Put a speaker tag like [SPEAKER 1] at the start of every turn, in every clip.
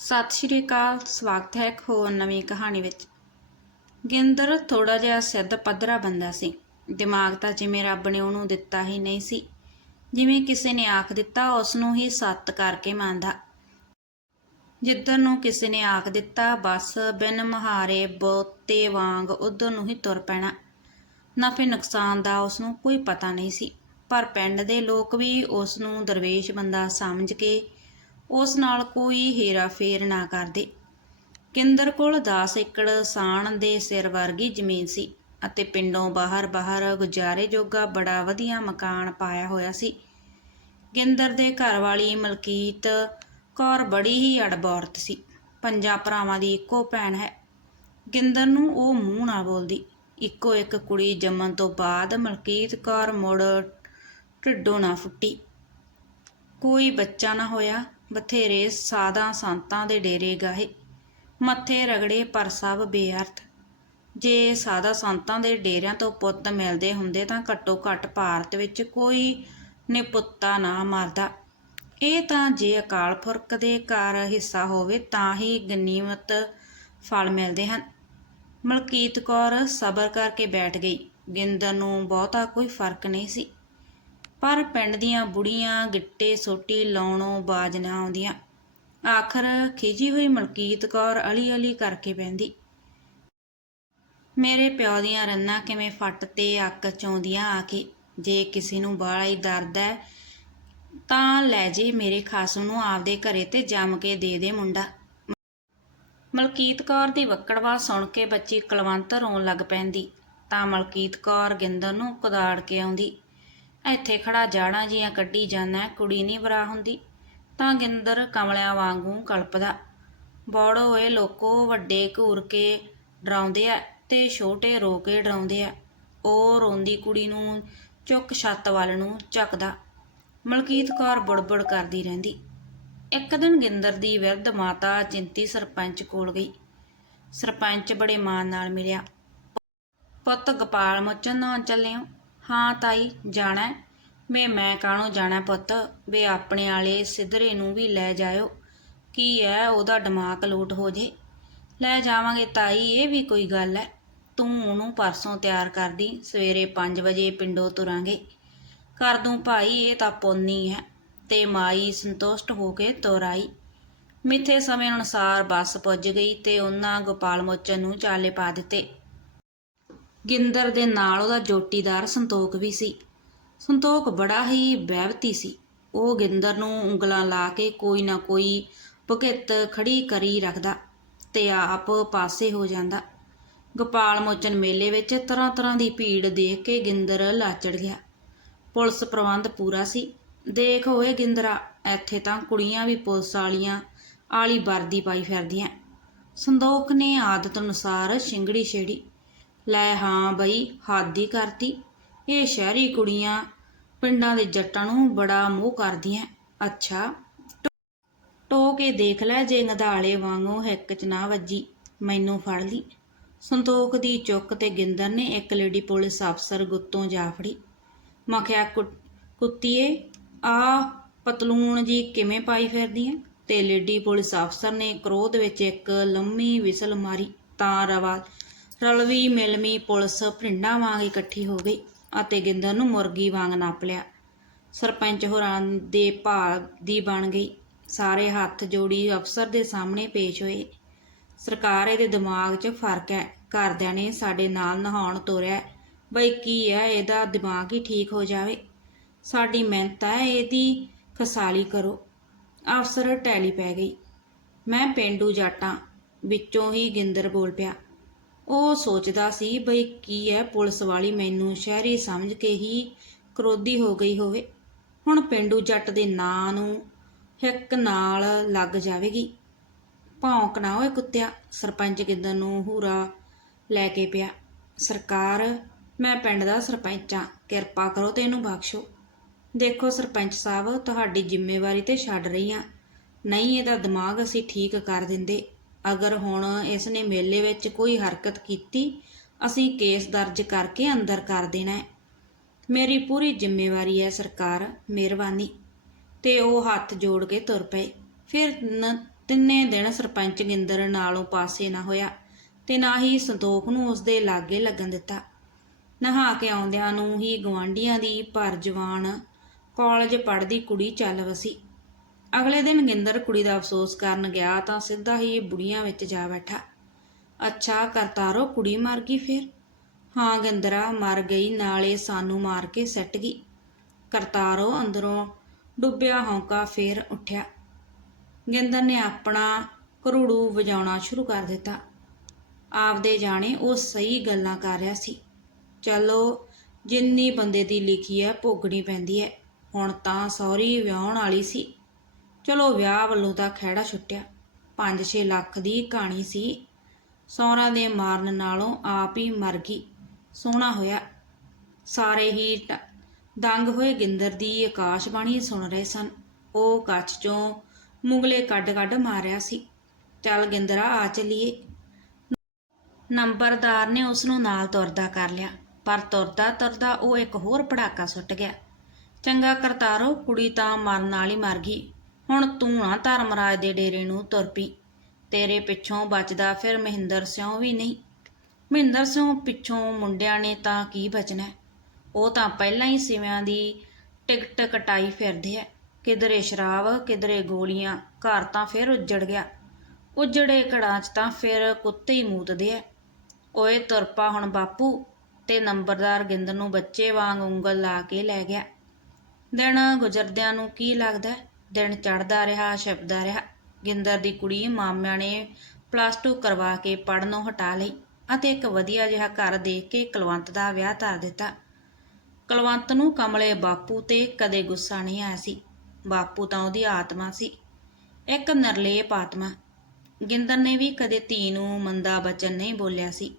[SPEAKER 1] ਸਤਿ ਸ਼੍ਰੀ ਅਕਾਲ, ਸਵਾਗਤ ਹੈ ਇੱਕ ਹੋਰ ਨਵੀਂ ਕਹਾਣੀ ਵਿੱਚ। ਗਿੰਦਰ ਥੋੜਾ ਜਿਹਾ ਸਿੱਧ ਪੱਧਰਾ ਬੰਦਾ ਸੀ। ਦਿਮਾਗ ਤਾਂ ਜਿਵੇਂ ਰੱਬ ਨੇ ਉਹਨੂੰ ਦਿੱਤਾ ਹੀ ਨਹੀਂ ਸੀ। ਜਿਵੇਂ ਕਿਸੇ ਨੇ ਆਖ ਦਿੱਤਾ ਉਸ ਨੂੰ ਹੀ ਸੱਤ ਕਰਕੇ ਮੰਨਦਾ। ਜਿੱਧਰ ਨੂੰ ਕਿਸੇ ਨੇ ਆਖ ਦਿੱਤਾ, ਬਸ ਬਿਨ ਮਹਾਰੇ ਬੋਤੇ ਵਾਂਗ ਉਧਰ ਨੂੰ ਹੀ ਤੁਰ ਪੈਣਾ। ਨਾ ਫਿਰ ਨੁਕਸਾਨ ਦਾ ਉਸ ਨੂੰ ਕੋਈ ਪਤਾ ਨਹੀਂ ਸੀ। ਪਰ ਪਿੰਡ ਦੇ ਲੋਕ ਵੀ ਉਸ ਨੂੰ ਦਰਵੇਸ਼ ਬੰਦਾ ਸਮਝ ਕੇ ਉਸ ਨਾਲ ਕੋਈ ਹੇਰਾ ਫੇਰ ਨਾ ਕਰਦੇ। ਕਿੰਦਰ ਕੋਲ 10 ਏਕੜ ਸਾਣ ਦੇ ਸਿਰ ਵਰਗੀ ਜ਼ਮੀਨ ਸੀ ਅਤੇ ਪਿੰਡੋਂ ਬਾਹਰ ਬਾਹਰ ਗੁਜ਼ਾਰੇ ਜੋਗਾ ਬੜਾ ਵਧੀਆ ਮਕਾਨ ਪਾਇਆ ਹੋਇਆ ਸੀ। ਗਿੰਦਰ ਦੇ ਘਰ ਵਾਲੀ ਮਲਕੀਤ ਕੌਰ ਬੜੀ ਹੀ ਅੜਬ ਔਰਤ ਸੀ। ਪੰਜਾਂ ਭਰਾਵਾਂ ਦੀ ਇੱਕੋ ਭੈਣ ਹੈ। ਗਿੰਦਰ ਨੂੰ ਉਹ ਮੂੰਹ ਨਾ ਬੋਲਦੀ। ਇੱਕੋ ਇੱਕ ਕੁੜੀ ਜੰਮਣ ਤੋਂ ਬਾਅਦ ਮਲਕੀਤ ਕੌਰ ਮੁੜ ਢਿੱਡੋਂ ਨਾ ਫੁੱਟੀ। ਕੋਈ ਬੱਚਾ ਨਾ ਹੋਇਆ। ਬਥੇਰੇ ਸਾਧਾਂ ਸੰਤਾਂ ਦੇ ਡੇਰੇ ਗਾਏ ਮੱਥੇ ਰਗੜੇ ਪਰ ਸਭ ਬੇਅਰਥ। ਜੇ ਸਾਦਾ ਸੰਤਾਂ ਦੇ ਡੇਰਿਆਂ ਤੋਂ ਪੁੱਤ ਮਿਲਦੇ ਹੁੰਦੇ ਤਾਂ ਘੱਟੋ ਘੱਟ ਭਾਰਤ ਵਿੱਚ ਕੋਈ ਨਿਪੁੱਤਾ ਨਾ ਮਰਦਾ। ਇਹ ਤਾਂ ਜੇ ਅਕਾਲ ਪੁਰਖ ਦੇ ਘਰ ਹਿੱਸਾ ਹੋਵੇ ਤਾਂ ਹੀ ਗਨੀਮਤ ਫਲ ਮਿਲਦੇ ਹਨ। ਮਲਕੀਤ ਕੌਰ ਸਬਰ ਕਰਕੇ ਬੈਠ ਗਈ। ਗਿੰਦਰ ਨੂੰ ਬਹੁਤਾ ਕੋਈ ਫ਼ਰਕ ਨਹੀਂ ਸੀ। ਪਰ ਪਿੰਡ ਦੀਆਂ ਬੁੜੀਆਂ ਗਿੱਟੇ ਸੋਟੀ ਲਾਉਣੋਂ ਬਾਜ ਨਾ ਆਉਂਦੀਆਂ। ਆਖਰ ਖਿਜੀ ਹੋਈ ਮਲਕੀਤ ਕੌਰ ਅਲੀ ਅਲੀ ਕਰਕੇ ਪੈਂਦੀ ਮੇਰੇ ਪਿਓ ਦੀਆਂ ਰੰਨਾਂ ਕਿਵੇਂ ਫੱਟ ਤੇ ਅੱਕ ਚੋਂਦੀਆਂ? ਆ ਕੇ ਜੇ ਕਿਸੇ ਨੂੰ ਬਾਲਾ ਹੀ ਦਰਦ ਹੈ ਤਾਂ ਲੈ ਜੇ ਮੇਰੇ ਖਾਸੂ ਨੂੰ ਆਪਦੇ ਘਰੇ ਤੇ ਜੰਮ ਕੇ ਦੇ ਦੇ ਮੁੰਡਾ। ਮਲਕੀਤ ਕੌਰ ਦੀ ਵਕੜਵਾ ਸੁਣ ਕੇ ਬੱਚੀ ਕੁਲਵੰਤ ਰੋਣ ਲੱਗ ਪੈਂਦੀ। ਤਾਂ ਮਲਕੀਤ ਕੌਰ ਗਿੰਦਰ ਨੂੰ ਕੁਦਾੜ ਕੇ ਆਉਂਦੀ। ਇੱਥੇ ਖੜਾ ਜਾੜਾਂ ਜੀਆਂ ਕੱਢੀ ਜਾਂਦਾ, ਕੁੜੀ ਨਹੀਂ ਬਰਾ ਹੁੰਦੀ। ਤਾਂ ਗਿੰਦਰ ਕਮਲਿਆਂ ਵਾਂਗੂ ਕਲਪਦਾ। ਬੋੜੋ ਓਏ ਲੋਕੋ ਵੱਡੇ ਘੂਰ ਕੇ ਡਰਾਉਂਦੇ ਆ ਤੇ ਛੋਟੇ ਰੋ ਕੇ ਡਰਾਉਂਦੇ ਆ। ਉਹ ਰੋਂਦੀ ਕੁੜੀ ਨੂੰ ਚੁੱਕ ਛੱਤ ਵੱਲ ਨੂੰ ਝੱਕਦਾ। ਮਲਕੀਤ ਕੌਰ ਬੜਬੜ ਕਰਦੀ ਰਹਿੰਦੀ। ਇੱਕ ਦਿਨ ਗਿੰਦਰ ਦੀ ਵਿਰਧ ਮਾਤਾ ਚਿੰਤੀ ਸਰਪੰਚ ਕੋਲ ਗਈ। ਸਰਪੰਚ ਬੜੇ ਮਾਣ ਨਾਲ ਮਿਲਿਆ। ਪੁੱਤ ਗੋਪਾਲ ਮੁੱਚਨ ਨਾ ਚੱਲਿਓ। ਹਾਂ ਤਾਈ, ਜਾਣਾ ਹੈ। ਮੈਂ ਕਾਹਨੂੰ ਜਾਣਾ ਪੁੱਤ? ਵੇ ਆਪਣੇ ਵਾਲੇ ਸਿਧਰੇ ਨੂੰ ਵੀ ਲੈ ਜਾਇਓ। ਕੀ ਹੈ ਉਹਦਾ ਦਿਮਾਗ ਲੋਟ ਹੋ ਜੇ? ਲੈ ਜਾਵਾਂਗੇ ਤਾਈ, ਇਹ ਵੀ ਕੋਈ ਗੱਲ ਹੈ ਤੂੰ ਉਹਨੂੰ ਪਰਸੋਂ ਤਿਆਰ ਕਰਦੀ, ਸਵੇਰੇ 5 ਵਜੇ ਪਿੰਡੋਂ ਤੁਰਾਂਗੇ। ਕਰ ਦੂੰ ਭਾਈ, ਇਹ ਤਾਂ ਪੋਨੀ ਹੈ ਤੇ ਮਾਈ ਸੰਤੁਸ਼ਟ ਹੋ ਕੇ ਤੁਰ ਆਈ ਮਿੱਥੇ ਸਮੇਂ ਅਨੁਸਾਰ ਬੱਸ ਪੁੱਜ ਗਈ ਤੇ ਉਹਨਾਂ ਗੋਪਾਲ ਮੋਚਨ ਨੂੰ ਚਾਲੇ ਪਾ ਦਿੱਤੇ। ਗਿੰਦਰ ਦੇ ਨਾਲ ਉਹਦਾ ਜੋਟੀਦਾਰ ਸੰਤੋਖ ਵੀ ਸੀ। ਸੰਤੋਖ ਬੜਾ ਹੀ ਬਹਿਵਤੀ ਸੀ। ਉਹ ਗਿੰਦਰ ਨੂੰ ਉਂਗਲਾਂ ਲਾ ਕੇ ਕੋਈ ਨਾ ਕੋਈ ਭੁਕਿੱਤ ਖੜੀ ਕਰੀ ਰੱਖਦਾ ਤੇ ਆਪ ਪਾਸੇ ਹੋ ਜਾਂਦਾ। ਗੋਪਾਲ ਮੋਚਨ ਮੇਲੇ ਵਿੱਚ ਤਰ੍ਹਾਂ ਤਰ੍ਹਾਂ ਦੀ ਭੀੜ ਦੇਖ ਕੇ ਗਿੰਦਰ ਲਾਚੜ ਗਿਆ। ਪੁਲਿਸ ਪ੍ਰਬੰਧ ਪੂਰਾ ਸੀ। ਦੇਖ ਹੋਏ ਗਿੰਦਰਾ, ਇੱਥੇ ਤਾਂ ਕੁੜੀਆਂ ਵੀ ਪੁਲਿਸ ਵਾਲੀਆਂ ਆਲੀ ਵਰਦੀ ਪਾਈ ਫਿਰਦੀਆਂ। ਸੰਦੋਖ ਨੇ ਆਦਤ ਅਨੁਸਾਰ ਸ਼ਿੰਗੜੀ ਛੇੜੀ। ਲੈ ਹਾਂ ਬਈ, ਹੱਦ ਹੀ ਕਰਤੀ। ਇਹ ਸ਼ਹਿਰੀ ਕੁੜੀਆਂ ਪਿੰਡਾਂ ਦੇ ਜੱਟਾਂ ਨੂੰ ਬੜਾ ਮੋਹ ਕਰਦੀਆਂ। ਅੱਛਾ, ਟੋ ਕੇ ਦੇਖ ਲੈ ਜੇ ਨਦਾਲੇ ਵਾਂਗੂ ਹਿੱਕ ਚ ਨਾ ਵੱਜੀ। ਮੈਨੂੰ ਫੜ ਲਈ। ਸੰਤੋਖ ਦੀ ਚੁੱਕ ਤੇ ਗਿੰਦਰ ਨੇ ਇੱਕ ਲੇਡੀ ਪੁਲਿਸ ਅਫਸਰ ਗੁੱਤੋਂ ਜਾ ਫੜੀ। ਮਖਿਆ ਕੁੱਤੀਏ, ਆ ਪਤਲੂਣ ਜੀ ਕਿਵੇਂ ਪਾਈ ਫਿਰਦੀ ਐ ਤੇ ਲੇਡੀ ਪੁਲਿਸ ਅਫਸਰ ਨੇ ਕ੍ਰੋਧ ਵਿੱਚ ਇੱਕ ਲੰਮੀ ਵਿਸਲ ਮਾਰੀ। ਤਾਂ ਰਵਾ ਰਲਵੀ, ਮਿਲਮੀ, ਪੁਲਿਸ ਭਿੰਡਾਂ ਵਾਂਗ ਇਕੱਠੀ ਹੋ ਗਈ ਅਤੇ ਗਿੰਦਰ ਨੂੰ ਮੁਰਗੀ ਵਾਂਗ ਨੱਪ ਲਿਆ। ਸਰਪੰਚ ਹੋਰਾਂ ਦੇ ਭਾਗ ਦੀ ਬਣ ਗਈ। ਸਾਰੇ ਹੱਥ ਜੋੜੀ ਅਫਸਰ ਦੇ ਸਾਹਮਣੇ ਪੇਸ਼ ਹੋਏ। ਸਰਕਾਰ ਇਹਦੇ ਦਿਮਾਗ 'ਚ ਫ਼ਰਕ ਹੈ। ਘਰਦਿਆਂ ਨੇ ਸਾਡੇ ਨਾਲ ਨਹਾਉਣ ਤੋਰਿਆ। ਬਈ ਕੀ ਹੈ, ਇਹਦਾ ਦਿਮਾਗ ਹੀ ਠੀਕ ਹੋ ਜਾਵੇ। ਸਾਡੀ ਮਿਹਨਤ ਹੈ, ਇਹਦੀ ਖਸਾਲੀ ਕਰੋ। ਅਫਸਰ ਟੈਲੀ ਪੈ ਗਈ। ਮੈਂ ਪਿੰਡੂ ਜਾਟਾਂ, ਵਿੱਚੋਂ ਹੀ ਗਿੰਦਰ ਬੋਲ ਪਿਆ। ਉਹ ਸੋਚਦਾ ਸੀ, ਬਈ ਕੀ ਹੈ ਪੁਲਿਸ ਵਾਲੀ ਮੈਨੂੰ ਸ਼ਹਿਰੀ ਸਮਝ ਕੇ ਹੀ ਕਰੋਧੀ ਹੋ ਗਈ ਹੋਵੇ। ਹੁਣ ਪਿੰਡੂ ਜੱਟ ਦੇ ਨਾਂ ਨੂੰ ਹਿੱਕ ਨਾਲ ਲੱਗ ਜਾਵੇਗੀ। ਭੌਂਕ ਨਾ ਓਏ ਕੁੱਤਿਆ, ਸਰਪੰਚ ਗਿੱਦਨ ਨੂੰ ਹੂਰਾ ਲੈ ਕੇ ਪਿਆ। ਸਰਕਾਰ, ਮੈਂ ਪਿੰਡ ਦਾ ਸਰਪੰਚ ਆ, ਕਿਰਪਾ ਕਰੋ ਤੇ ਇਹਨੂੰ ਬਖਸ਼ੋ। ਦੇਖੋ ਸਰਪੰਚ ਸਾਹਿਬ, ਤੁਹਾਡੀ ਜ਼ਿੰਮੇਵਾਰੀ ਤੇ ਛੱਡ ਰਹੀ ਆ। ਨਹੀਂ, ਇਹਦਾ ਦਿਮਾਗ ਅਸੀਂ ਠੀਕ ਕਰ ਦਿੰਦੇ। ਅਗਰ ਹੁਣ ਇਸ ਨੇ ਮੇਲੇ ਵਿੱਚ ਕੋਈ ਹਰਕਤ ਕੀਤੀ, ਅਸੀਂ ਕੇਸ ਦਰਜ ਕਰਕੇ ਅੰਦਰ ਕਰ ਦੇਣਾ ਹੈ। ਮੇਰੀ ਪੂਰੀ ਜ਼ਿੰਮੇਵਾਰੀ ਹੈ ਸਰਕਾਰ, ਮਿਹਰਬਾਨੀ। ਤੇ ਉਹ ਹੱਥ ਜੋੜ ਕੇ ਤੁਰ ਪਏ। ਫਿਰ ਤਿੰਨੇ ਦਿਨ ਸਰਪੰਚ ਗਿੰਦਰ ਨਾਲੋਂ ਪਾਸੇ ਨਾ ਹੋਇਆ ਤੇ ਨਾ ਹੀ ਸੰਤੋਖ ਨੂੰ ਉਸਦੇ ਲਾਗੇ ਲੱਗਣ ਦਿੱਤਾ। ਨਹਾ ਕੇ ਆਉਂਦਿਆਂ ਨੂੰ ਹੀ ਗਵਾਂਢੀਆਂ ਦੀ ਭਰ ਜਵਾਨ ਕਾਲਜ ਪੜ੍ਹਦੀ ਕੁੜੀ ਚੱਲ ਵਸੀ। ਅਗਲੇ ਦਿਨ ਗਿੰਦਰ ਕੁੜੀ ਦਾ ਅਫਸੋਸ ਕਰਨ ਗਿਆ ਤਾਂ ਸਿੱਧਾ ਹੀ ਬੁੜੀਆਂ ਵਿੱਚ ਜਾ ਬੈਠਾ। ਅੱਛਾ, ਕਰਤਾਰੋ, ਕੁੜੀ ਮਰ ਗਈ ਫਿਰ? ਹਾਂ ਗਿੰਦਰਾ, ਮਰ ਗਈ, ਨਾਲੇ ਸਾਨੂੰ ਮਾਰ ਕੇ ਸੱਟ ਗਈ। ਕਰਤਾਰੋ ਅੰਦਰੋਂ ਡੁੱਬਿਆ ਹੌਂਕਾ ਫੇਰ ਉੱਠਿਆ। ਗਿੰਦਰ ਨੇ ਆਪਣਾ ਕਰੂੜੂ ਵਜਾਉਣਾ ਸ਼ੁਰੂ ਕਰ ਦਿੱਤਾ। ਆਪਦੇ ਜਾਣੇ ਉਹ ਸਹੀ ਗੱਲਾਂ ਕਰ ਰਿਹਾ ਸੀ। ਚਲੋ, ਜਿੰਨੀ ਬੰਦੇ ਦੀ ਲਿਖੀ ਹੈ, ਭੋਗਣੀ ਪੈਂਦੀ ਹੈ। ਹੁਣ ਤਾਂ ਸੌਰੀ ਵਿਆਹਣ ਵਾਲੀ ਸੀ। ਚਲੋ ਵਿਆਹ ਵੱਲੋਂ ਤਾਂ ਖਹਿੜਾ ਛੁੱਟਿਆ। 5-6 ਲੱਖ ਦੀ ਕਹਾਣੀ ਸੀ। ਸੌਰਾ ਦੇ ਮਾਰਨ ਨਾਲੋਂ ਆਪ ਹੀ ਮਰ ਗਈ। ਸੋਹਣਾ ਹੋਇਆ। ਸਾਰੇ ਹੀ ਦੰਗ ਹੋਏ ਗਿੰਦਰ ਦੀ ਆਕਾਸ਼ਬਾਣੀ ਸੁਣ ਰਹੇ ਸਨ। ਉਹ ਕੱਚ ਚੋਂ ਮੁਗਲੇ ਕੱਢ-ਕੱਢ ਮਾਰਿਆ ਸੀ। ਚੱਲ ਗਿੰਦਰਾ, ਆ ਚਲੀਏ। ਨੰਬਰਦਾਰ ਨੇ ਉਸ ਨੂੰ ਨਾਲ ਤੁਰਦਾ ਕਰ ਲਿਆ। ਪਰ ਤੁਰਦਾ ਤੁਰਦਾ ਉਹ ਇੱਕ ਹੋਰ ਪੜਾਕਾ ਸੁੱਟ ਗਿਆ। ਚੰਗਾ ਕਰਤਾਰੋ, ਕੁੜੀ ਤਾਂ ਮਰਨ ਨਾਲ ਹੀ ਮਰ ਗਈ। ਹੁਣ ਤੂੰ ਨਾ ਧਰਮਰਾਜ ਦੇ ਡੇਰੇ ਨੂੰ ਤੁਰ ਪਈ। ਤੇਰੇ ਪਿੱਛੋਂ ਬਚਦਾ ਫਿਰ ਮਹਿੰਦਰ ਸਿੰਘ ਵੀ ਨਹੀਂ। ਮਹਿੰਦਰ ਸਿੰਘ ਪਿੱਛੋਂ ਮੁੰਡਿਆਂ ਨੇ ਤਾਂ ਕੀ ਬਚਣਾ? ਉਹ ਤਾਂ ਪਹਿਲਾਂ ਹੀ ਸਿਵਿਆਂ ਦੀ ਟਿਕਟ ਕਟਾਈ ਫਿਰਦੇ ਐ ਕਿਧਰੇ ਸ਼ਰਾਬ, ਕਿਧਰੇ ਗੋਲੀਆਂ, ਘਰ ਤਾਂ ਫਿਰ ਉੱਜੜ ਗਿਆ। ਉੱਜੜੇ ਘੜਾਂ 'ਚ ਤਾਂ ਫਿਰ ਕੁੱਤੇ ਹੀ ਮੂਤਦੇ ਐ ਓਏ ਤੁਰਪਾ ਹੁਣ ਬਾਪੂ, ਤੇ ਨੰਬਰਦਾਰ ਗਿੰਦ ਨੂੰ ਬੱਚੇ ਵਾਂਗ ਉਂਗਲ ਲਾ ਕੇ ਲੈ ਗਿਆ। ਦਿਨ ਗੁਜ਼ਰਦਿਆਂ ਨੂੰ ਕੀ ਲੱਗਦਾ? ਦਿਨ ਚੜਦਾ ਰਿਹਾ, ਛਪਦਾ ਰਿਹਾ। ਗਿੰਦਰ ਦੀ ਕੁੜੀ ਮਾਮਿਆਂ ਨੇ ਪਲੱਸ 2 ਕਰਵਾ ਕੇ ਪੜਨੋਂ ਹਟਾ ਲਈ ਅਤੇ ਇੱਕ ਵਧੀਆ ਜਿਹਾ ਘਰ ਦੇਖ ਕੇ ਕੁਲਵੰਤ ਦਾ ਵਿਆਹ ਧਰ ਦਿੱਤਾ। ਕੁਲਵੰਤ ਨੂੰ ਕਮਲੇ ਬਾਪੂ ਤੇ ਕਦੇ ਗੁੱਸਾ ਨਹੀਂ ਆਇਆ ਸੀ। ਬਾਪੂ ਤਾਂ ਉਹਦੀ ਆਤਮਾ ਸੀ, ਇੱਕ ਨਿਰਲੇਪ ਆਤਮਾ। ਗਿੰਦਰ ਨੇ ਵੀ ਕਦੇ ਧੀ ਨੂੰ ਮੰਦਾ ਬਚਨ ਨਹੀਂ ਬੋਲਿਆ ਸੀ।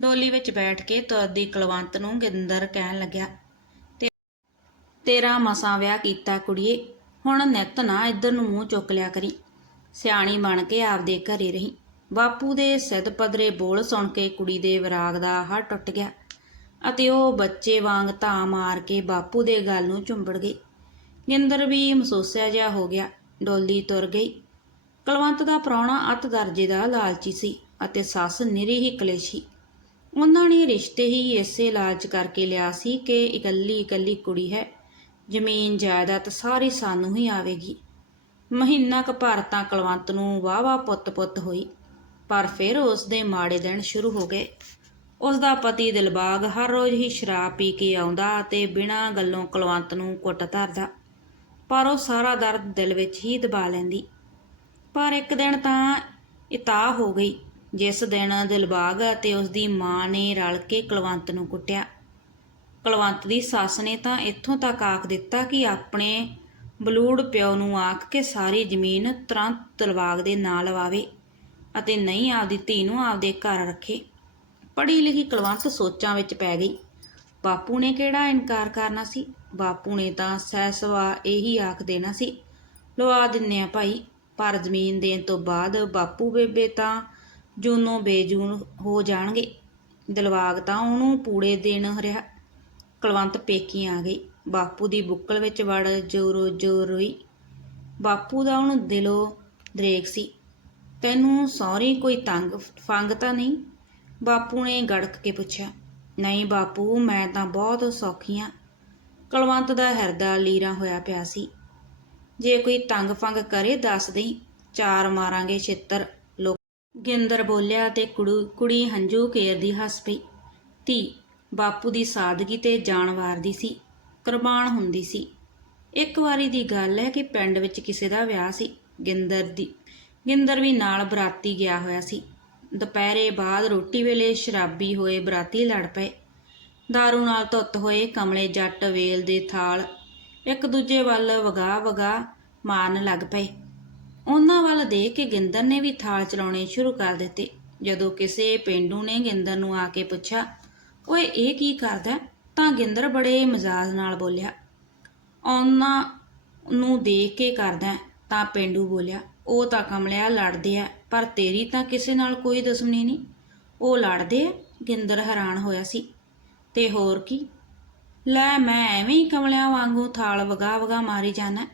[SPEAKER 1] ਡੋਲੀ ਵਿੱਚ ਬੈਠ ਕੇ ਤੁਰਦੀ ਕੁਲਵੰਤ ਨੂੰ ਗਿੰਦਰ ਕਹਿਣ ਲੱਗਿਆ ਤੇਰਾ ਮਸਾਂ ਵਿਆਹ ਕੀਤਾ ਕੁੜੀਏ। ਹੁਣ ਨਿੱਤ ਨਾ ਇੱਧਰ ਨੂੰ ਮੂੰਹ ਚੁੱਕ ਲਿਆ ਕਰੀ। ਸਿਆਣੀ ਬਣ ਕੇ ਆਪਦੇ ਘਰੇ ਰਹੀ। ਬਾਪੂ ਦੇ ਸਿੱਧ ਪਦਰੇ ਬੋਲ ਸੁਣ ਕੇ ਕੁੜੀ ਦੇ ਵਿਰਾਗ ਦਾ ਹਰ ਟੁੱਟ ਗਿਆ ਅਤੇ ਉਹ ਬੱਚੇ ਵਾਂਗ ਧਾਂ ਮਾਰ ਕੇ ਬਾਪੂ ਦੇ ਗਲ ਨੂੰ ਚੁੰਬੜ ਗਈ। ਗਿੰਦਰ ਵੀ ਮਸੋਸਿਆ ਜਿਹਾ ਹੋ ਗਿਆ, ਡੋਲੀ ਤੁਰ ਗਈ। ਕੁਲਵੰਤ ਦਾ ਪ੍ਰਾਹੁਣਾ ਅਤ ਦਰਜੇ ਦਾ ਲਾਲਚੀ ਸੀ ਅਤੇ ਸੱਸ ਨਿਰੀ ਹੀ ਕਲੇਸ਼ੀ। ਉਹਨਾਂ ਨੇ ਰਿਸ਼ਤੇ ਹੀ ਇਸੇ ਲਾਲਚ ਕਰਕੇ ਲਿਆ ਸੀ ਕਿ ਇਕੱਲੀ ਇਕੱਲੀ ਕੁੜੀ ਹੈ। ਜ਼ਮੀਨ ਜਾਇਦਾਦ ਸਾਰੀ ਸਾਨੂੰ ਹੀ ਆਵੇਗੀ। ਮਹੀਨਾ ਕੁ ਭਰ ਤਾਂ ਕੁਲਵੰਤ ਨੂੰ ਵਾਵਾ ਪੁੱਤ-ਪੁੱਤ ਹੋਈ, ਪਰ ਫਿਰ ਉਸ ਦੇ ਮਾੜੇ ਦਿਨ ਸ਼ੁਰੂ ਹੋ ਗਏ। ਉਸ ਦਾ ਪਤੀ ਦਿਲਬਾਗ ਹਰ ਰੋਜ਼ ਹੀ ਸ਼ਰਾਬ ਪੀ ਕੇ ਆਉਂਦਾ ਅਤੇ ਬਿਨਾਂ ਗੱਲੋਂ ਕੁਲਵੰਤ ਨੂੰ ਕੁੱਟ ਧਰਦਾ, ਪਰ ਉਹ ਸਾਰਾ ਦਰਦ ਦਿਲ ਵਿੱਚ ਹੀ ਦਬਾ ਲੈਂਦੀ। ਪਰ ਇੱਕ ਦਿਨ ਤਾਂ ਇਤਾਹ ਹੋ ਗਈ, ਜਿਸ ਦਿਨ ਦਿਲਬਾਗ ਅਤੇ ਉਸ ਦੀ ਮਾਂ ਨੇ ਰਲ ਕੇ ਕੁਲਵੰਤ ਨੂੰ ਕੁੱਟਿਆ। ਕੁਲਵੰਤ ਦੀ ਸੱਸ ਨੇ ਤਾਂ ਇੱਥੋਂ ਤੱਕ ਆਖ ਦਿੱਤਾ ਕਿ ਆਪਣੇ ਬਲੂੜ ਪਿਓ ਨੂੰ ਆਖ ਕੇ ਸਾਰੀ ਜ਼ਮੀਨ ਤੁਰੰਤ ਦਿਲਬਾਗ ਦੇ ਨਾਂ ਲਵਾਵੇ ਅਤੇ ਨਹੀਂ ਆਪਦੀ ਧੀ ਨੂੰ ਆਪਦੇ ਘਰ ਰੱਖੇ। ਪੜ੍ਹੀ ਲਿਖੀ ਕੁਲਵੰਤ ਸੋਚਾਂ ਵਿੱਚ ਪੈ ਗਈ। ਬਾਪੂ ਨੇ ਕਿਹੜਾ ਇਨਕਾਰ ਕਰਨਾ ਸੀ? ਬਾਪੂ ਨੇ ਤਾਂ ਸਹਿਸਵਾ ਇਹੀ ਆਖ ਦੇਣਾ ਸੀ, ਲਵਾ ਦਿੰਨੇ ਆ ਭਾਈ, ਪਰ ਜ਼ਮੀਨ ਦੇਣ ਤੋਂ ਬਾਅਦ ਬਾਪੂ ਬੇਬੇ ਤਾਂ ਜੂਨੋਂ ਬੇਜੂਨ ਹੋ ਜਾਣਗੇ। ਦਿਲਵਾਗ ਤਾਂ ਉਹਨੂੰ ਪੂੜੇ ਦੇਣ ਰਿਹਾ ਕੁਲਵੰਤ ਪੇਕੀ ਆ ਗਈ। ਬਾਪੂ ਦੀ ਬੁੱਕਲ ਵਿੱਚ ਵੜ ਜੋਰੋ ਜੋਰ ਰੋਈ। ਬਾਪੂ ਦਾ ਹੁਣ ਦਿਲੋਂ ਦਰੇਕ ਸੀ। ਤੈਨੂੰ ਸੌਰੀ ਕੋਈ ਤੰਗ, ਫੰਗ ਤਾਂ ਨਹੀਂ? ਬਾਪੂ ਨੇ ਗੜਕ ਕੇ ਪੁੱਛਿਆ। ਨਹੀਂ ਬਾਪੂ, ਮੈਂ ਤਾਂ ਬਹੁਤ ਸੌਖੀ ਹਾਂ ਕੁਲਵੰਤ ਦਾ ਹਿਰਦਾ ਲੀਰਾ ਹੋਇਆ ਪਿਆ ਸੀ। ਜੇ ਕੋਈ ਤੰਗ ਫੰਗ ਕਰੇ ਦੱਸ ਦੇਈ, ਚਾਰ ਮਾਰਾਂਗੇ ਛਿੱਤਰ। ਲੋਕ ਗਿੰਦਰ ਬੋਲਿਆ ਤੇ ਕੁੜੂ ਕੁੜੀ ਹੰਝੂ ਕੇਰਦੀ ਹੱਸ ਪਈ। ਧੀ ਬਾਪੂ ਦੀ ਸਾਦਗੀ ਤੇ ਜਾਨ ਵਾਰਦੀ ਸੀ ਕੁਰਬਾਨ ਹੁੰਦੀ ਸੀ। ਇੱਕ ਵਾਰੀ ਦੀ ਗੱਲ ਹੈ ਕਿ ਪਿੰਡ ਵਿੱਚ ਕਿਸੇ ਦਾ ਵਿਆਹ ਸੀ, ਗਿੰਦਰ ਦੀ, ਗਿੰਦਰ ਵੀ ਨਾਲ ਬਰਾਤੀ ਗਿਆ ਹੋਇਆ ਸੀ। ਦੁਪਹਿਰੇ ਬਾਅਦ ਰੋਟੀ ਵੇਲੇ ਸ਼ਰਾਬੀ ਹੋਏ ਬਰਾਤੀ ਲੜ ਪਏ। दारू ਨਾਲ ਧੁੱਤ ਹੋਏ ਕਮਲੇ ਜੱਟ ਵੇਲ ਦੇ ਥਾਲ ਇੱਕ ਦੂਜੇ ਵੱਲ ਵਗਾ ਵਗਾ ਮਾਰਨ ਲੱਗ ਪਏ। ਉਹਨਾਂ ਵੱਲ ਦੇਖ ਕੇ ਗਿੰਦਰ ਨੇ ਵੀ ਥਾਲ ਚਲਾਉਣੇ ਸ਼ੁਰੂ ਕਰ ਦਿੱਤੇ। ਜਦੋਂ ਕਿਸੇ ਪਿੰਡੂ ਨੇ ਗਿੰਦਰ ਨੂੰ ਆ ਕੇ ਪੁੱਛਿਆ ਓਏ ਇਹ ਕੀ ਕਰਦਾ ਤਾਂ ਗਿੰਦਰ ਬੜੇ ਮਜ਼ਾਜ ਨਾਲ ਬੋਲਿਆ। ਉਹਨਾਂ ਨੂੰ ਦੇਖ ਕੇ ਕਰਦਾ ਤਾਂ ਪਿੰਡੂ ਬੋਲਿਆ, ਉਹ ਤਾਂ ਕਮਲਿਆ ਲੜਦੇ ਆ, ਪਰ ਤੇਰੀ ਤਾਂ ਕਿਸੇ ਨਾਲ ਕੋਈ ਦੁਸ਼ਮਣੀ ਨਹੀਂ। ਉਹ ਲੜਦੇ ਆ, ਗਿੰਦਰ ਹੈਰਾਨ ਹੋਇਆ ਸੀ। ਤੇ ਹੋਰ ਕੀ? ਲੈ ਮੈਂ ਐਵੇਂ ਹੀ ਕਮਲਿਆਂ ਵਾਂਗੂ ਥਾਲ ਵਗਾ ਵਗਾ ਮਾਰੀ ਜਾਣਾ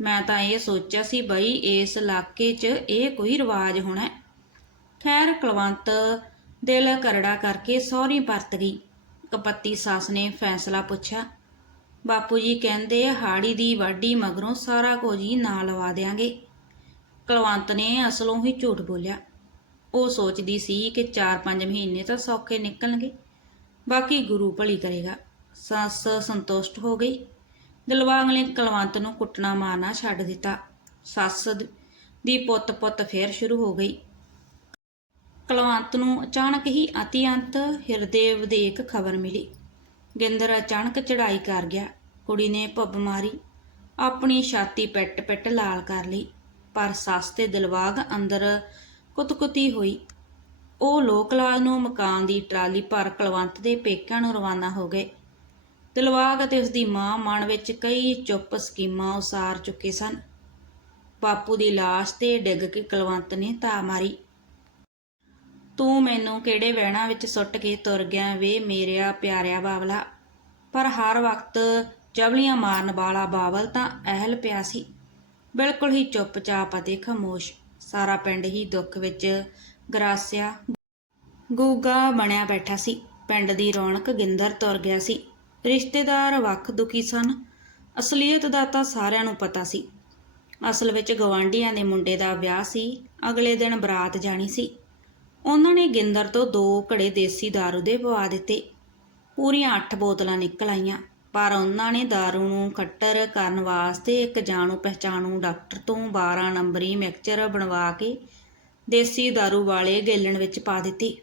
[SPEAKER 1] ਮੈਂ ਤਾਂ ਇਹ ਸੋਚਿਆ ਸੀ ਬਈ ਇਸ ਇਲਾਕੇ 'ਚ ਇਹ ਕੋਈ ਰਿਵਾਜ ਹੋਣਾ ਖੈਰ, ਕੁਲਵੰਤ ਦਿਲ ਕਰੜਾ ਕਰਕੇ ਸਹੁਰੀ ਪਰਤ ਗਈ। ਕਪੱਤੀ ਸੱਸ ਨੇ ਫੈਸਲਾ ਪੁੱਛਿਆ, ਬਾਪੂ ਜੀ ਕਹਿੰਦੇ ਹਾੜੀ ਦੀ ਵਾਢੀ ਮਗਰੋਂ ਸਾਰਾ ਕੁਝ ਹੀ ਨਾ ਲਵਾ ਦਿਆਂਗੇ। ਕੁਲਵੰਤ ਨੇ ਅਸਲੋਂ ਹੀ ਝੂਠ ਬੋਲਿਆ। ਉਹ ਸੋਚਦੀ ਸੀ ਕਿ 4-5 ਮਹੀਨੇ ਤਾਂ ਸੌਖੇ ਨਿਕਲਣਗੇ, ਬਾਕੀ ਗੁਰੂ ਭਲੀ ਕਰੇਗਾ। ਸੱਸ ਸੰਤੁਸ਼ਟ ਹੋ ਗਈ। ਦਿਲਬਾਗ ਨੇ ਕੁਲਵੰਤ ਨੂੰ ਕੁੱਟਣਾ ਮਾਰਨਾ ਛੱਡ ਦਿੱਤਾ। ਸੱਸ ਦੀ ਪੁੱਤ-ਪੁੱਤ ਫੇਰ ਸ਼ੁਰੂ ਹੋ ਗਈ। ਕੁਲਵੰਤ ਨੂੰ ਅਚਾਨਕ ਹੀ ਅਤਿਅੰਤ ਹਿਰਦੇ ਵਧੇਕ ਖਬਰ ਮਿਲੀ। ਗਿੰਦਰ ਅਚਾਨਕ ਚੜਾਈ ਕਰ ਗਿਆ। ਕੁੜੀ ਨੇ ਭੱਬ ਮਾਰੀ। ਆਪਣੀ ਛਾਤੀ ਪਿੱਟ-ਪਿੱਟ ਲਾਲ ਕਰ ਲਈ, ਪਰ ਸੱਸ ਤੇ ਦਿਲਵਾਗ ਅੰਦਰ ਕੁਤਕੁਤੀ ਹੋਈ। ਉਹ ਲੋਕਲਾਜ ਨੂੰ ਮਕਾਨ ਦੀ ਟਰਾਲੀ ਭਰ ਕੁਲਵੰਤ ਦੇ ਪੇਕਿਆਂ ਨੂੰ ਰਵਾਨਾ ਹੋ ਗਏ। ਦਿਲਵਾਗ ਅਤੇ ਉਸ ਦੀ ਮਾਂ ਮਨ ਵਿੱਚ ਕਈ ਚੁੱਪ ਸਕੀਮਾਂ ਉਸਾਰ ਚੁੱਕੇ ਸਨ। ਬਾਪੂ ਦੀ ਲਾਸ਼ ਤੇ ਡਿੱਗ ਕੇ ਕੁਲਵੰਤ ਨੇ ਤਾ ਮਾਰੀ। ਤੂੰ ਮੈਨੂੰ ਕਿਹੜੇ ਵਹਿਣਾ ਵਿੱਚ ਸੁੱਟ ਕੇ ਤੁਰ ਗਿਆ ਵੇ ਮੇਰਿਆ ਪਿਆਰਿਆ ਬਾਵਲਾ। ਪਰ ਹਰ ਵਕਤ ਜਵਲੀਆਂ ਮਾਰਨ ਵਾਲਾ ਬਾਵਲ ਤਾਂ ਅਹਿਲ ਪਿਆ ਸੀ। ਬਿਲਕੁਲ ਹੀ ਚੁੱਪਚਾਪ ਅਤੇ ਖਾਮੋਸ਼, ਸਾਰਾ ਪਿੰਡ ਹੀ ਦੁੱਖ ਵਿੱਚ ਗਰਾਸਿਆ। ਗੂਗਾ ਬਣਿਆ ਬੈਠਾ ਸੀ, ਪਿੰਡ ਦੀ ਰੌਣਕ ਗਿੰਦਰ ਤੁਰ ਗਿਆ ਸੀ। ਰਿਸ਼ਤੇਦਾਰ ਵੱਖ ਦੁਖੀ ਸਨ, ਅਸਲੀਅਤ ਦਾ ਤਾਂ ਸਾਰਿਆਂ ਨੂੰ ਪਤਾ ਸੀ। ਅਸਲ ਵਿੱਚ ਗਵਾਂਢੀਆਂ ਦੇ ਮੁੰਡੇ ਦਾ ਵਿਆਹ ਸੀ, ਅਗਲੇ ਦਿਨ ਬਰਾਤ ਜਾਣੀ ਸੀ। ਉਹਨਾਂ ਨੇ ਗਿੰਦਰ ਤੋਂ ਦੋ ਘੜੇ ਦੇਸੀ दारू ਦੇ ਪਵਾ ਦਿੱਤੇ ਪੂਰੀਆਂ 8 ਬੋਤਲਾਂ ਨਿਕਲ ਆਈਆਂ ਪਰ ਉਹਨਾਂ ਨੇ दारू ਨੂੰ ਖੱਟਰ ਕਰਨ ਵਾਸਤੇ ਇੱਕ ਜਾਣੂ ਪਹਿਚਾਣੂ ਡਾਕਟਰ ਤੋਂ 12 ਨੰਬਰੀ ਮਿਕਸਚਰ ਬਣਵਾ ਕੇ ਦੇਸੀ दारू ਵਾਲੇ ਗੇਲਣ ਵਿੱਚ ਪਾ ਦਿੱਤੀ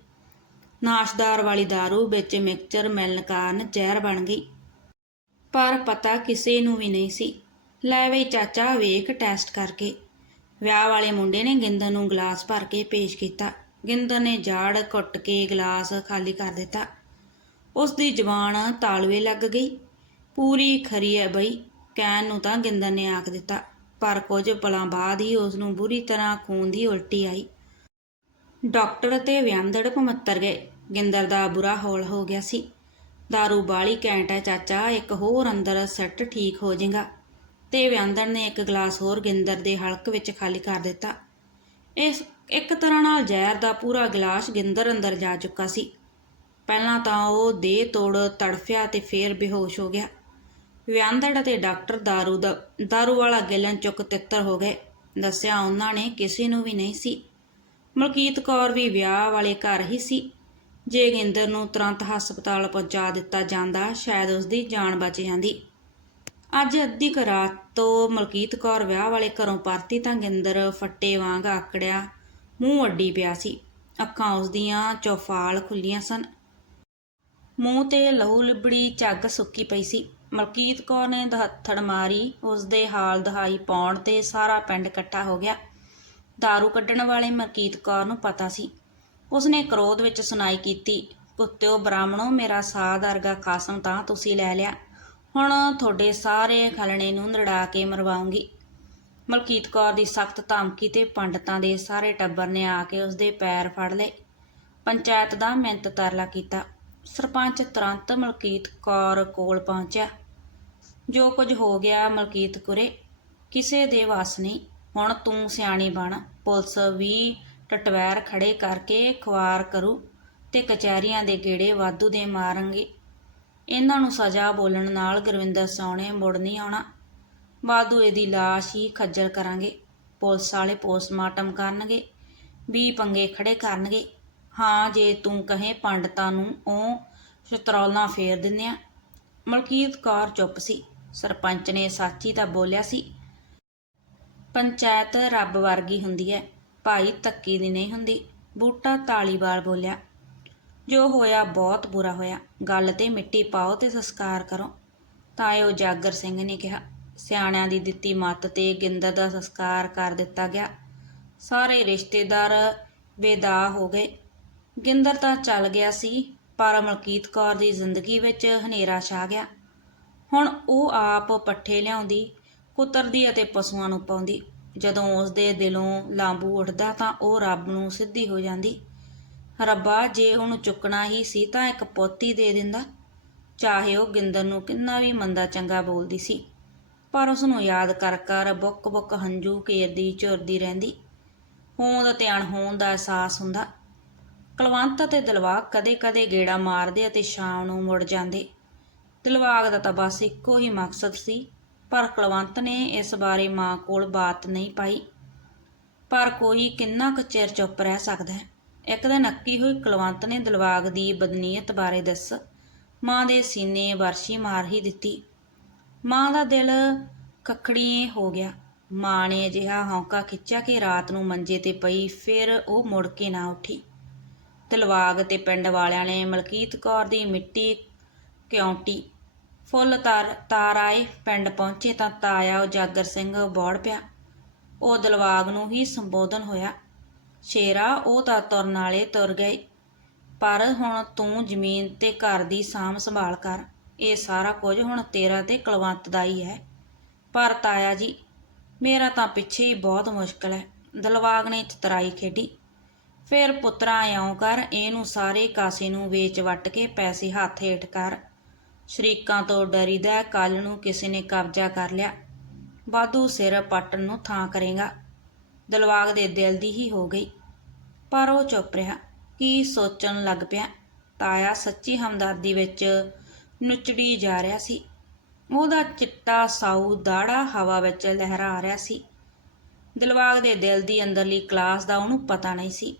[SPEAKER 1] ਨਾਸ਼ਦਾਰ ਵਾਲੀ दारू ਵਿੱਚ ਮਿਕਸਚਰ ਮਿਲਣ ਕਾਰਨ ਜ਼ਹਿਰ ਬਣ ਗਈ ਪਰ ਪਤਾ ਕਿਸੇ ਨੂੰ ਵੀ ਨਹੀਂ ਸੀ ਲੈ ਵੇ ਚਾਚਾ ਵੇਖ ਟੈਸਟ ਕਰਕੇ ਵਿਆਹ ਵਾਲੇ ਮੁੰਡੇ ਨੇ ਗਿੰਦਰ ਨੂੰ ਗਲਾਸ ਭਰ ਕੇ ਪੇਸ਼ ਕੀਤਾ ਗਿੰਦਰ ਨੇ ਜਾੜ ਘੁੱਟ ਕੇ ਗਲਾਸ ਖਾਲੀ ਕਰ ਦਿੱਤਾ। ਉਸ ਦੀ ਜ਼ਬਾਨ ਤਾਲਵੇ ਲੱਗ ਗਈ। ਪੂਰੀ ਖਰੀ ਹੈ ਬਈ, ਕਹਿਣ ਨੂੰ ਤਾਂ ਗਿੰਦਰ ਨੇ ਆਖ ਦਿੱਤਾ, ਪਰ ਕੁਝ ਪਲਾਂ ਬਾਅਦ ਹੀ ਉਸ ਨੂੰ ਬੁਰੀ ਤਰ੍ਹਾਂ ਖੂਨ ਦੀ ਉਲਟੀ ਆਈ। ਡਾਕਟਰ ਤੇ ਵਿਆਮਦੜ ਭਮੱਤਰ ਗਏ। ਗਿੰਦਰ ਦਾ ਬੁਰਾ ਹਾਲ ਹੋ ਗਿਆ ਸੀ। दारू ਬਾਲੀ ਘੈਂਟ ਹੈ ਚਾਚਾ, ਇੱਕ ਹੋਰ ਅੰਦਰ ਸੈੱਟ ਠੀਕ ਹੋ ਜਾਏਗਾ ਤੇ ਵਿਆਂਦੜ ਨੇ ਇੱਕ ਗਲਾਸ ਹੋਰ ਗਿੰਦਰ ਦੇ ਹਲਕ ਵਿੱਚ ਖਾਲੀ ਕਰ ਦਿੱਤਾ। ਇਸ ਇੱਕ ਤਰ੍ਹਾਂ ਨਾਲ ਜ਼ਹਿਰ ਦਾ ਪੂਰਾ ਗਲਾਸ ਗਿੰਦਰ ਅੰਦਰ ਜਾ ਚੁੱਕਾ ਸੀ ਪਹਿਲਾਂ ਤਾਂ ਉਹ ਦੇਹ ਤੋੜ ਤੜਫਿਆ ਤੇ ਫੇਰ ਬੇਹੋਸ਼ ਹੋ ਗਿਆ ਵਿਆਂਦੜ ਅਤੇ ਡਾਕਟਰ दारू ਦਾ दारू ਵਾਲਾ ਗਿਲਨ ਚੁੱਕ ਤਿੱਤਰ ਹੋ ਗਏ ਦੱਸਿਆ ਉਹਨਾਂ ਨੇ ਕਿਸੇ ਨੂੰ ਵੀ ਨਹੀਂ ਸੀ ਮਲਕੀਤ ਕੌਰ ਵੀ ਵਿਆਹ ਵਾਲੇ ਘਰ ਹੀ ਸੀ ਜੇ ਗਿੰਦਰ ਨੂੰ ਤੁਰੰਤ ਹਸਪਤਾਲ ਪਹੁੰਚਾ ਦਿੱਤਾ ਜਾਂਦਾ ਸ਼ਾਇਦ ਉਸ ਦੀ ਜਾਨ ਬਚ ਜਾਂਦੀ ਅੱਜ ਅੱਧੀ ਕੁ ਰਾਤ ਤੋਂ ਮਲਕੀਤ ਕੌਰ ਵਿਆਹ ਵਾਲੇ ਘਰੋਂ ਪਰਤੀ ਤਾਂ ਗਿੰਦਰ ਫੱਟੇ ਵਾਂਗ ਆਕੜਿਆ ਮੂੰਹ ਅੱਡੀ ਪਿਆ ਸੀ। ਅੱਖਾਂ ਉਸ ਦੀਆਂ ਚੌਫਾਲ ਖੁੱਲੀਆਂ ਸਨ। ਮੂੰਹ ਤੇ ਲਹੂ ਲਿਬੜੀ ਝੱਗ ਸੁੱਕੀ ਪਈ ਸੀ। ਮਲਕੀਤ ਕੌਰ ਨੇ ਦਹੱਥੜ ਮਾਰੀ ਉਸ ਦੇ ਹਾਲ ਦਹਾਈ ਪਾਉਣ ਤੇ ਸਾਰਾ ਪਿੰਡ ਇਕੱਠਾ ਹੋ ਗਿਆ। दारू ਕੱਢਣ ਵਾਲੇ ਮਲਕੀਤ ਕੌਰ ਨੂੰ ਪਤਾ ਸੀ। ਉਸਨੇ ਕ੍ਰੋਧ ਵਿੱਚ ਸੁਣਾਈ ਕੀਤੀ, ਕੁੱਤਿਓ ਬ੍ਰਾਹਮਣੋ, ਮੇਰਾ ਸਾਧ ਵਰਗਾ ਖਾਸਮ ਤਾਂ ਤੁਸੀਂ ਲੈ ਲਿਆ। ਹੁਣ ਤੁਹਾਡੇ ਸਾਰੇ ਖਲਣੇ ਨੂੰ ਨੜਾ ਕੇ ਮਰਵਾਉਂਗੀ। ਮਲਕੀਤ ਕੌਰ ਦੀ ਸਖਤ ਧਮਕੀ ਤੇ ਪੰਡਤਾਂ ਦੇ ਸਾਰੇ ਟੱਬਰ ਨੇ ਆ ਕੇ ਉਸਦੇ ਪੈਰ ਫੜ ਲਏ। ਪੰਚਾਇਤ ਦਾ ਮਿੰਤ ਤਰਲਾ ਕੀਤਾ। ਸਰਪੰਚ ਤੁਰੰਤ ਮਲਕੀਤ ਕੌਰ ਕੋਲ ਪਹੁੰਚਿਆ। ਜੋ ਕੁਝ ਹੋ ਗਿਆ, ਮਲਕੀਤ ਕੁਰੇ, ਕਿਸੇ ਦੇ ਵਾਸ ਨਹੀਂ। ਹੁਣ ਤੂੰ ਸਿਆਣੀ ਬਣ। ਪੁਲਿਸ ਵੀ ਟਟਵੈਰ ਖੜੇ ਕਰਕੇ ਖਵਾਰ ਕਰੂ ਤੇ ਕਚਹਿਰੀਆਂ ਦੇ ਗੇੜੇ ਵਾਧੂ ਦੇ ਮਾਰਾਂਗੇ ਇਹਨਾਂ ਨੂੰ ਸਜ਼ਾ ਬੋਲਣ ਨਾਲ ਗੁਰਵਿੰਦਰ ਸੋਹਣੇ ਮੁੜ ਨਹੀਂ ਆਉਣਾ। ਬਾਦੂਏ ਦੀ ਲਾਸ਼ ਹੀ ਖੱਜਲ ਕਰਾਂਗੇ। ਪੁਲਿਸ ਵਾਲੇ ਪੋਸਟਮਾਰਟਮ ਕਰਨਗੇ। ਵੀ ਪੰਗੇ ਖੜੇ ਕਰਨਗੇ। ਹਾਂ, ਜੇ ਤੂੰ ਕਹੇ ਪੰਡਤਾਂ ਨੂੰ ਉਹ ਸ਼ਤਰੌਲਾਂ ਫੇਰ ਦਿੰਦੇ ਆ। ਮਲਕੀਤ ਕੌਰ ਚੁੱਪ ਸੀ। ਸਰਪੰਚ ਨੇ ਸਾਚੀ ਤਾਂ ਬੋਲਿਆ ਸੀ, ਪੰਚਾਇਤ ਰੱਬ ਵਰਗੀ ਹੁੰਦੀ ਹੈ ਭਾਈ ਤੱਕੀ ਦੀ ਨਹੀਂ ਹੁੰਦੀ। ਬੂਟਾ ਤਾਲੀਵਾਲ ਬੋਲਿਆ, ਜੋ ਹੋਇਆ ਬਹੁਤ ਬੁਰਾ ਹੋਇਆ। ਗੱਲ ਤੇ ਮਿੱਟੀ ਪਾਓ ਤੇ ਸੰਸਕਾਰ ਕਰੋ। ਤਾਇਓ ਜਾਗਰ ਸਿੰਘ ਨੇ ਕਿਹਾ ਸਿਆਣਿਆਂ ਦੀ ਦਿੱਤੀ ਮੱਤ ਤੇ ਗਿੰਦਰ ਦਾ ਸੰਸਕਾਰ ਕਰ ਦਿੱਤਾ ਗਿਆ। ਸਾਰੇ ਰਿਸ਼ਤੇਦਾਰ ਬੇਦਾ ਹੋ ਗਏ। ਗਿੰਦਰ ਤਾਂ ਚੱਲ ਗਿਆ ਸੀ, ਪਰ ਮਲਕੀਤ ਕੌਰ ਦੀ ਜ਼ਿੰਦਗੀ ਵਿੱਚ ਹਨੇਰਾ ਛਾ ਗਿਆ। ਹੁਣ ਉਹ ਆਪ ਪੱਠੇ ਲਿਆਉਂਦੀ, ਕੁਤਰਦੀ ਅਤੇ ਪਸ਼ੂਆਂ ਨੂੰ ਪਾਉਂਦੀ। ਜਦੋਂ ਉਸ ਦੇ ਦਿਲੋਂ ਲਾਂਬੂ ਉੱਠਦਾ ਤਾਂ ਉਹ ਰੱਬ ਨੂੰ ਸਿੱਧੀ ਹੋ ਜਾਂਦੀ। ਰੱਬਾ, ਜੇ ਉਹਨੂੰ ਚੁੱਕਣਾ ਹੀ ਸੀ ਤਾਂ ਇੱਕ ਪੋਤੀ ਦੇ ਦਿੰਦਾ। ਚਾਹੇ ਉਹ ਗਿੰਦਰ ਨੂੰ ਕਿੰਨਾ ਵੀ ਮੰਦਾ ਚੰਗਾ ਬੋਲਦੀ ਸੀ। ਪਰ ਉਸ ਨੂੰ ਯਾਦ ਕਰ ਕਰ ਬੁੱਕ ਬੁੱਕ ਹੰਝੂ ਕੇਰਦੀ ਝੁਰਦੀ ਰਹਿੰਦੀ। ਹੋਂਦ ਤੇ ਅਣਹੋਂਦ ਦਾ ਅਹਿਸਾਸ ਹੁੰਦਾ। ਕੁਲਵੰਤ ਅਤੇ ਦਿਲਵਾਗ ਕਦੇ-ਕਦੇ ਗੇੜਾ ਮਾਰਦੇ ਅਤੇ ਸ਼ਾਮ ਨੂੰ ਮੁੜ ਜਾਂਦੇ। ਦਿਲਵਾਗ ਦਾ ਤਾਂ ਬਸ ਇੱਕੋ ਹੀ ਮਕਸਦ ਸੀ, ਪਰ ਕੁਲਵੰਤ ਨੇ ਇਸ ਬਾਰੇ ਮਾਂ ਕੋਲ ਬਾਤ ਨਹੀਂ ਪਾਈ। ਪਰ ਕੋਈ ਕਿੰਨਾ ਕੁ ਚਿਰ ਚੁੱਪ ਰਹਿ ਸਕਦਾ ਹੈ? ਇੱਕ ਦਿਨ ਅੱਕੀ ਹੋਈ ਕੁਲਵੰਤ ਨੇ ਦਿਲਵਾਗ ਦੀ ਬਦਨੀਅਤ ਬਾਰੇ ਦੱਸ। ਮਾਂ ਦੇ ਸੀਨੇ ਵਰਸ਼ੀ ਮਾਰ ਹੀ ਦਿੱਤੀ। ਮਾਂ ਦਾ ਦਿਲ ਕੱਖੜੀਏ ਹੋ ਗਿਆ। ਮਾਂ ਨੇ ਅਜਿਹਾ ਹੌਂਕਾ ਖਿੱਚਿਆ ਕਿ ਰਾਤ ਨੂੰ ਮੰਜੇ ਤੇ ਪਈ ਫਿਰ ਉਹ ਮੁੜ ਕੇ ਨਾ ਉੱਠੀ। ਦਿਲਵਾਗ ਤੇ ਪਿੰਡ ਵਾਲਿਆਂ ਨੇ ਮਲਕੀਤ ਕੌਰ ਦੀ ਮਿੱਟੀ ਕਿਉਂਟੀ। ਫੁੱਲ ਤਾਰ ਤਾਰ ਆਏ, ਪਿੰਡ ਪਹੁੰਚੇ ਤਾਂ ਤਾਇਆ ਉਜਾਗਰ ਸਿੰਘ ਬੋੜ ਪਿਆ। ਉਹ ਦਲਵਾਗ ਨੂੰ ਹੀ ਸੰਬੋਧਨ ਹੋਇਆ। ਸ਼ੇਰਾ ਉਹ ਤਾਂ ਤੁਰਨ ਵਾਲੇ ਤੁਰ ਗਏ, ਪਰ ਹੁਣ ਤੂੰ ਜ਼ਮੀਨ ਤੇ ਘਰ ਦੀ ਸਾਂਭ ਸੰਭਾਲ ਕਰ। ਇਹ ਸਾਰਾ ਕੁਝ ਹੁਣ ਤੇਰਾ ਤੇ ਕੁਲਵੰਤ ਦਾ ਹੀ ਹੈ। ਪਰ ਤਾਇਆ ਜੀ, ਮੇਰਾ ਤਾਂ ਪਿੱਛੇ ਹੀ ਬਹੁਤ ਮੁਸ਼ਕਲ ਹੈ। ਦਲਵਾਗ ਨੇ ਚਤਰਾਈ ਖੇਡੀ। ਫਿਰ ਪੁੱਤਰਾ ਇਉਂ ਕਰ, ਇਹਨੂੰ ਸਾਰੇ ਕਾਸੇ ਨੂੰ ਵੇਚ ਵੱਟ ਕੇ ਪੈਸੇ ਹੱਥ ਹੇਠ ਕਰ। ਸ਼ਰੀਕਾਂ ਤੋਂ ਡਰੀਦਾ ਕੱਲ ਨੂੰ ਕਿਸੇ ਨੇ ਕਬਜ਼ਾ ਕਰ ਲਿਆ। ਬਾਦੂ ਸਿਰ ਪੱਟਣ ਨੂੰ ਥਾਂ ਕਰੇਗਾ। ਦਲਵਾਗ ਦੇ ਦਿਲ ਦੀ ਹੀ ਹੋ ਗਈ। ਪਰ ਉਹ ਚੁੱਪ ਰਿਹਾ। ਕੀ ਸੋਚਣ ਲੱਗ ਪਿਆ? ਤਾਇਆ ਸੱਚੀ ਹਮਦਰਦੀ ਵਿੱਚ ਨੁਚੜੀ ਜਾ ਰਿਹਾ ਸੀ। ਉਹਦਾ ਚਿੱਟਾ ਸਾਊ ਦਾੜਾ ਹਵਾ ਵਿੱਚ ਲਹਿਰਾ ਰਿਹਾ ਸੀ। ਦਿਲਵਾਗ ਦੇ ਦਿਲ ਦੀ ਅੰਦਰਲੀ ਕਲਾਸ ਦਾ ਉਹਨੂੰ ਪਤਾ ਨਹੀਂ ਸੀ।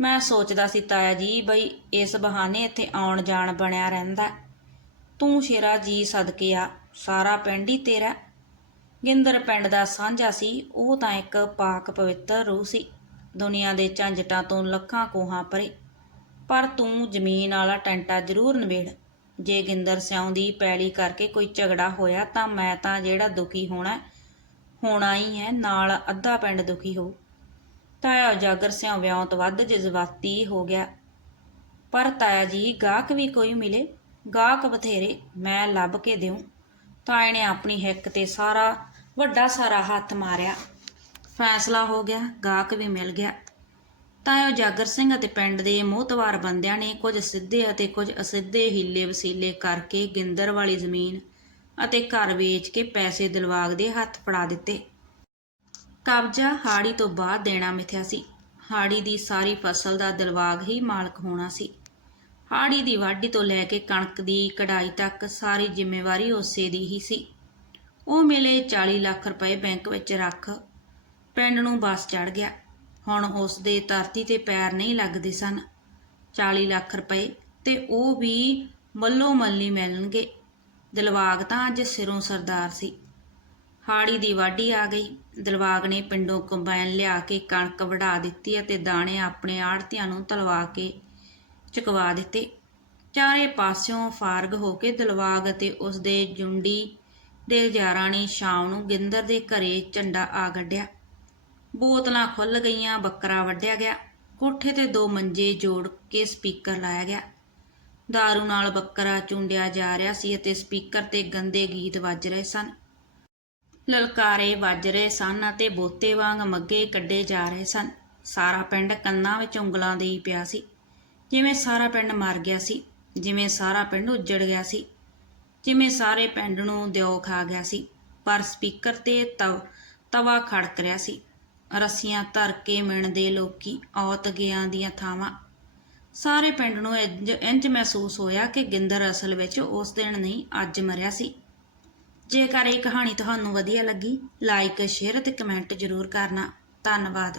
[SPEAKER 1] ਮੈਂ ਸੋਚਦਾ ਸੀ ਤਾਇਆ ਜੀ, ਬਈ ਇਸ ਬਹਾਨੇ ਇੱਥੇ ਆਉਣ ਜਾਣ ਬਣਿਆ ਰਹਿੰਦਾ। ਤੂੰ ਸ਼ੇਰਾ ਜੀ ਸਦਕੇ ਆ, ਸਾਰਾ ਪਿੰਡ ਹੀ ਤੇਰਾ। ਗਿੰਦਰ ਪਿੰਡ ਦਾ ਸਾਂਝਾ ਸੀ, ਉਹ ਤਾਂ ਇੱਕ ਪਾਕ ਪਵਿੱਤਰ ਰੂਹ ਸੀ। ਦੁਨੀਆ ਦੇ ਝੰਜਟਾਂ ਤੋਂ ਲੱਖਾਂ ਕੋਹਾਂ ਪਰੇ। ਪਰ ਤੂੰ ਜ਼ਮੀਨ ਵਾਲਾ ਟੈਂਟਾ ਜ਼ਰੂਰ ਨਵੇੜ ਜੇ ਗਿੰਦਰ ਸਿਉਂ ਦੀ ਪੈਲੀ ਕਰਕੇ ਕੋਈ ਝਗੜਾ ਹੋਇਆ ਤਾਂ ਮੈਂ ਤਾਂ ਜਿਹੜਾ ਦੁਖੀ ਹੋਣਾ ਹੋਣਾ ਹੀ ਹੈ, ਨਾਲ ਅੱਧਾ ਪਿੰਡ ਦੁਖੀ ਹੋ ਤਾਇਆ ਉਜਾਗਰ ਸਿਉਂ ਵਿਆਹ ਵੱਧ ਜਜ਼ਬਾਤੀ ਹੋ ਗਿਆ। ਪਰ ਤਾਇਆ ਜੀ ਗਾਹਕ ਵੀ ਕੋਈ ਮਿਲੇ, ਗਾਹਕ ਬਥੇਰੇ, ਮੈਂ ਲੱਭ ਕੇ ਦਿਉ ਤਾਏ ਨੇ ਆਪਣੀ ਹਿੱਕ ਤੇ ਸਾਰਾ ਵੱਡਾ ਸਾਰਾ ਹੱਥ ਮਾਰਿਆ। ਫੈਸਲਾ ਹੋ ਗਿਆ, ਗਾਹਕ ਵੀ ਮਿਲ ਗਿਆ। ਤਾਂ ਉਜਾਗਰ ਸਿੰਘ ਅਤੇ ਪਿੰਡ ਦੇ ਮੋਹਤਵਾਰ ਬੰਦਿਆਂ ਨੇ ਕੁਝ ਸਿੱਧੇ ਅਤੇ ਕੁਝ ਅਸਿੱਧੇ ਹੀਲੇ ਵਸੀਲੇ ਕਰਕੇ ਗਿੰਦਰ ਵਾਲੀ ਜ਼ਮੀਨ ਅਤੇ ਘਰ ਵੇਚ ਕੇ ਪੈਸੇ ਦਿਲਵਾਗ ਦੇ ਹੱਥ ਫੜਾ ਦਿੱਤੇ। ਕਬਜ਼ਾ ਹਾੜੀ ਤੋਂ ਬਾਅਦ ਦੇਣਾ ਮਿਥਿਆ ਸੀ। ਹਾੜੀ ਦੀ ਸਾਰੀ ਫਸਲ ਦਾ ਦਿਲਵਾਗ ਹੀ ਮਾਲਕ ਹੋਣਾ ਸੀ। ਹਾੜੀ ਦੀ ਵਾਢੀ ਤੋਂ ਲੈ ਕੇ ਕਣਕ ਦੀ ਕਢਾਈ ਤੱਕ ਸਾਰੀ ਜ਼ਿੰਮੇਵਾਰੀ ਉਸੇ ਦੀ ਹੀ ਸੀ। ਉਹ ਮਿਲੇ 40 ਲੱਖ ਰੁਪਏ ਬੈਂਕ ਵਿੱਚ ਰੱਖ ਪਿੰਡ ਨੂੰ ਬਸ ਚੜ ਗਿਆ। ਹੁਣ ਉਸ ਦੇ ਧਰਤੀ ਤੇ ਪੈਰ ਨਹੀਂ ਲੱਗਦੇ ਸਨ। 40 ਲੱਖ ਰੁਪਏ ਤੇ ਉਹ ਵੀ ਮੱਲੋ ਮੱਲੀ ਮਿਲਣਗੇ। ਦਿਲਵਾਗ ਤਾਂ ਅੱਜ ਸਿਰੋਂ ਸਰਦਾਰ ਸੀ। ਹਾੜੀ ਦੀ ਵਾਢੀ ਆ ਗਈ। ਦਿਲਵਾਗ ਨੇ ਪਿੰਡੋਂ ਕੰਬਾਈਨ ਲਿਆ ਕੇ ਕਣਕ ਵਢਾ ਦਿੱਤੀ ਅਤੇ ਦਾਣੇ ਆਪਣੇ ਆੜਤੀਆਂ ਨੂੰ ਤਲਵਾ ਕੇ ਚੁਕਵਾ ਦਿੱਤੇ। ਚਾਰੇ ਪਾਸਿਓਂ ਫਾਰਗ ਹੋ ਕੇ ਦਿਲਵਾਗ ਅਤੇ ਉਸ ਦੇ ਜੁੰਡੀ ਦੇ ਯਾਰਾਂ ਨੇ ਸ਼ਾਮ ਨੂੰ ਗਿੰਦਰ ਦੇ ਘਰੇ ਝੰਡਾ ਆ ਗੱਡਿਆ। ਬੋਤਲਾਂ ਖੁੱਲ ਗਈਆਂ, ਬੱਕਰਾ ਵੱਢਿਆ ਗਿਆ। ਕੋਠੇ ਤੇ ਦੋ ਮੰਜੇ ਜੋੜ ਕੇ ਸਪੀਕਰ ਲਾਇਆ ਗਿਆ। दारू ਨਾਲ ਬੱਕਰਾ ਚੁੰਡਿਆ ਜਾ ਰਿਹਾ ਸੀ ਅਤੇ ਸਪੀਕਰ ਤੇ ਗੰਦੇ ਗੀਤ ਵੱਜ ਰਹੇ ਸਨ। ਲਲਕਾਰੇ ਵੱਜ ਰਹੇ ਸਨ ਅਤੇ ਬੋਤੇ ਵਾਂਗ ਮੱਗੇ ਕੱਢੇ ਜਾ ਰਹੇ ਸਨ। ਸਾਰਾ ਪਿੰਡ ਕੰਨਾਂ ਵਿੱਚ ਉਂਗਲਾਂ ਦੇਈ ਪਿਆ ਸੀ। ਜਿਵੇਂ ਸਾਰਾ ਪਿੰਡ ਮਰ ਗਿਆ ਸੀ, ਜਿਵੇਂ ਸਾਰਾ ਪਿੰਡ ਉੱਜੜ ਗਿਆ ਸੀ, ਜਿਵੇਂ ਸਾਰੇ ਪਿੰਡ ਨੂੰ ਦਿਓ ਖਾ ਗਿਆ ਸੀ, ਪਰ ਸਪੀਕਰ ਤੇ ਤਵ, ਤਵਾ ਖੜਕ ਰਿਹਾ ਸੀ। ਰੱਸੀਆਂ ਧਰ ਕੇ ਮਿਣਦੇ ਲੋਕੀ, ਔਤ ਗਿਆਂ ਦੀਆਂ ਥਾਵਾਂ। ਸਾਰੇ ਪਿੰਡ ਨੂੰ ਇੰਜ ਇੰਜ ਮਹਿਸੂਸ ਹੋਇਆ ਕਿ ਗਿੰਦਰ ਅਸਲ ਵਿੱਚ ਉਸ ਦਿਨ ਨਹੀਂ, ਅੱਜ ਮਰਿਆ ਸੀ। ਜੇਕਰ ਇਹ ਕਹਾਣੀ ਤੁਹਾਨੂੰ ਵਧੀਆ ਲੱਗੀ ਲਾਈਕ ਸ਼ੇਅਰ ਅਤੇ ਕਮੈਂਟ ਜ਼ਰੂਰ ਕਰਨਾ। ਧੰਨਵਾਦ।